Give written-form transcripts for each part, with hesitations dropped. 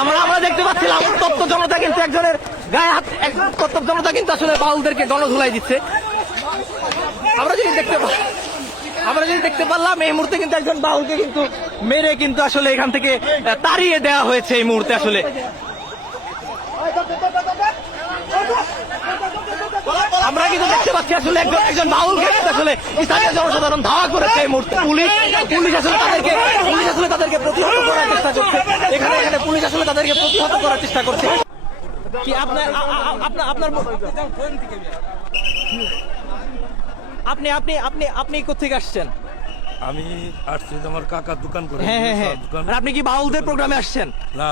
আমরা আমরা দেখতে পাচ্ছিলাম উত্তপ্ত জনতা কিন্তু একজনের গায়ে হাত, একজন উত্তপ্ত জনতা কিন্তু আসলে বাউলদেরকে গণধুলাই দিচ্ছে। আমরা যদি দেখতে পারলাম এই মুহূর্তে কিন্তু একজন বাউলকে কিন্তু মেরে কিন্তু আসলে এখান থেকে তাড়িয়ে দেওয়া হয়েছে এই মুহূর্তে। আসলে আমরা কিন্তু দেখতে পাচ্ছি আসলে একজন বাউলকে আসলে স্থানীয় জনসাধারণ ধাওয়া করেছে এই মুহূর্তে। পুলিশ আসলে তাদেরকে প্রতিহত করার চেষ্টা করছে। এখানে পুলিশ আসলে তাদেরকে প্রতিহত করার চেষ্টা করছে। কি আপনার আপনি আপনি আপনি আপনি কোথেকে আসছেন? আমি আসছি আমার কাকার দোকান করে। হ্যাঁ। আপনি কি বাউলদের প্রোগ্রামে আসছেন? না,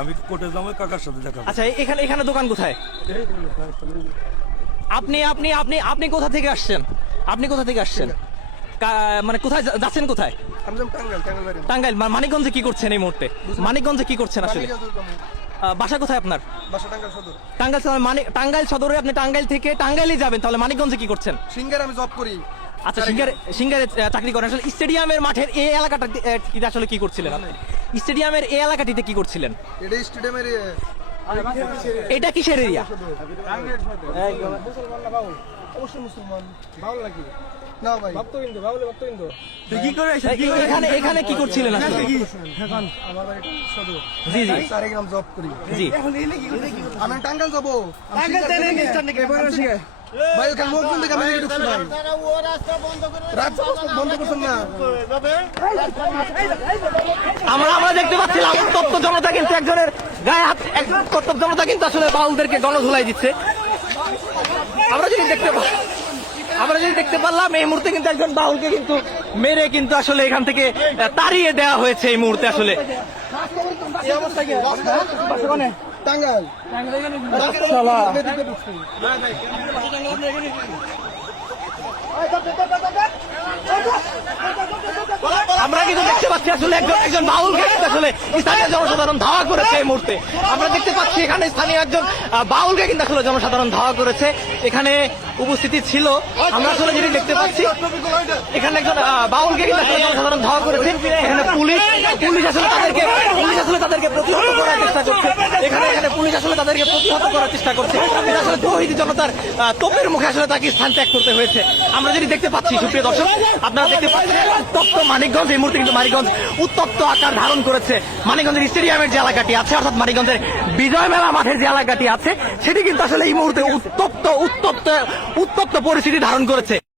আমি কোর্টে যাবো, কাকার সাথে দেখা করব। আচ্ছা, এখানে দোকান কোথায়? আপনি আপনি আপনি আপনি কোথা থেকে আসছেন? মানে কোথায় যাচ্ছেন? কোথায়? টাঙ্গাইল। মানিকগঞ্জে কি করছেন এই মুহূর্তে? মানিকগঞ্জে কি করছেন আসলে? বাসা কোথায় আপনার? টাঙ্গাইল সদরে। আপনি টাঙ্গাইল থেকে টাঙ্গাইলে যাবেন, তাহলে মানিকগঞ্জে কি করছেন? সিঙ্গার আমি জব করি। আচ্ছা, সিঙ্গারে চাকরি করেন। আসলে স্টেডিয়ামের মাঠের এই এলাকাটা আসলে কি করছিলেন আপনি? স্টেডিয়ামের এই এলাকাটিতে কি করছিলেন? এটা স্টেডিয়ামের এটা কিসের এরিয়া? অবশ্যই মুসলমান ভালো লাগে না ভাই, ভক্তবিন্দু বাউলে ভক্তবিন্দু। এখানে কি করছিলেন আসলে? আমার বাড়ি সদর। জি সারেগ্রাম জব করি। জি। আমি টাঙ্গাইল যাবো। ভাই ওখানে লোকজন দেখে আমি ঢুকছি ভাই। রাস্তা বন্ধ করছেন না। আমরা দেখতে পাচ্ছিলাম উত্তপ্ত জনতা কিন্তু একজনের গায়ে হাত, একজন উত্তপ্ত জনতা কিন্তু আসলে বাউলদেরকে গণধুলাই দিচ্ছে। আমরা যদি দেখতে পারলাম এই মুহূর্তে কিন্তু একজন বাউলকে কিন্তু মেরে কিন্তু আসলে এখান থেকে তাড়িয়ে দেওয়া হয়েছে এই মুহূর্তে। আসলে টাঙ্গাইল আমরা কিন্তু দেখতে পাচ্ছি আসলে একজন বাউলকে আসলে স্থানীয় জনসাধারণ ধাওয়া করেছে এই মুহূর্তে। আমরা দেখতে পাচ্ছি এখানে স্থানীয় একজন বাউলকে কিন্তু আসলে জনসাধারণ ধাওয়া করেছে। এখানে উপস্থিতি ছিল, আমরা আসলে যেটি দেখতে পাচ্ছি এখানে একজন বাউলকে কিন্তু আসলে জনসাধারণ ধাওয়া করেছে। এখানে পুলিশ আসলে তাদেরকে প্রতিহত করার চেষ্টা করছে। এখানে পুলিশ আসলে তাদেরকে প্রতিহত করার চেষ্টা করছে। এটা আসলে তৌহিদি জনতার তোপের মুখে আসলে তাকে স্থান ত্যাগ করতে হয়েছে। আমরা যেটি দেখতে পাচ্ছি, সুপ্রিয় দর্শক, আপনারা দেখতে পাচ্ছেন উত্তপ্ত মানিকগঞ্জ। এই মুহূর্তে কিন্তু মানিকগঞ্জ উত্তপ্ত আকার ধারণ করেছে। মানিকগঞ্জের স্টেডিয়ামের যে এলাকাটি আছে, অর্থাৎ মানিকগঞ্জের বিজয় মেলা মাঠের যে এলাকাটি আছে, সেটি কিন্তু আসলে এই মুহূর্তে উত্তপ্ত পরিস্থিতি ধারণ করেছে।